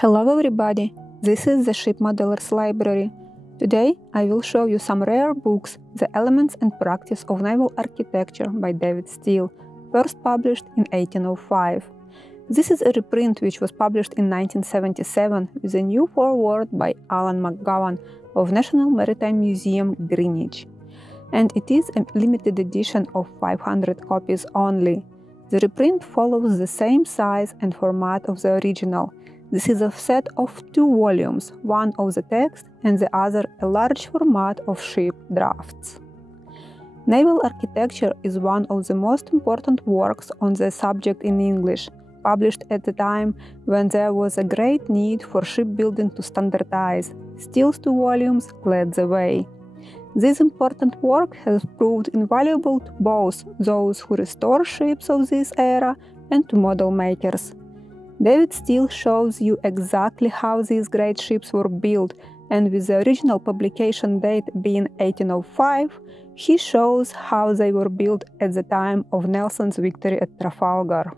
Hello everybody, this is the Ship Modelers Library. Today I will show you some rare books, The Elements and Practice of Naval Architecture by David Steele, first published in 1805. This is a reprint which was published in 1977 with a new foreword by Alan McGowan of National Maritime Museum, Greenwich. And it is a limited edition of 500 copies only. The reprint follows the same size and format of the original. This is a set of 2 volumes, one of the text and the other a large format of ship drafts. Naval architecture is one of the most important works on the subject in English, published at the time when there was a great need for shipbuilding to standardize. Steele's 2 volumes led the way. This important work has proved invaluable to both those who restore ships of this era and to model makers. David Steele shows you exactly how these great ships were built, and with the original publication date being 1805, he shows how they were built at the time of Nelson's victory at Trafalgar.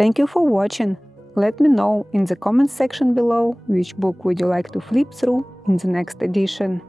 Thank you for watching. Let me know in the comments section below which book would you like to flip through in the next edition.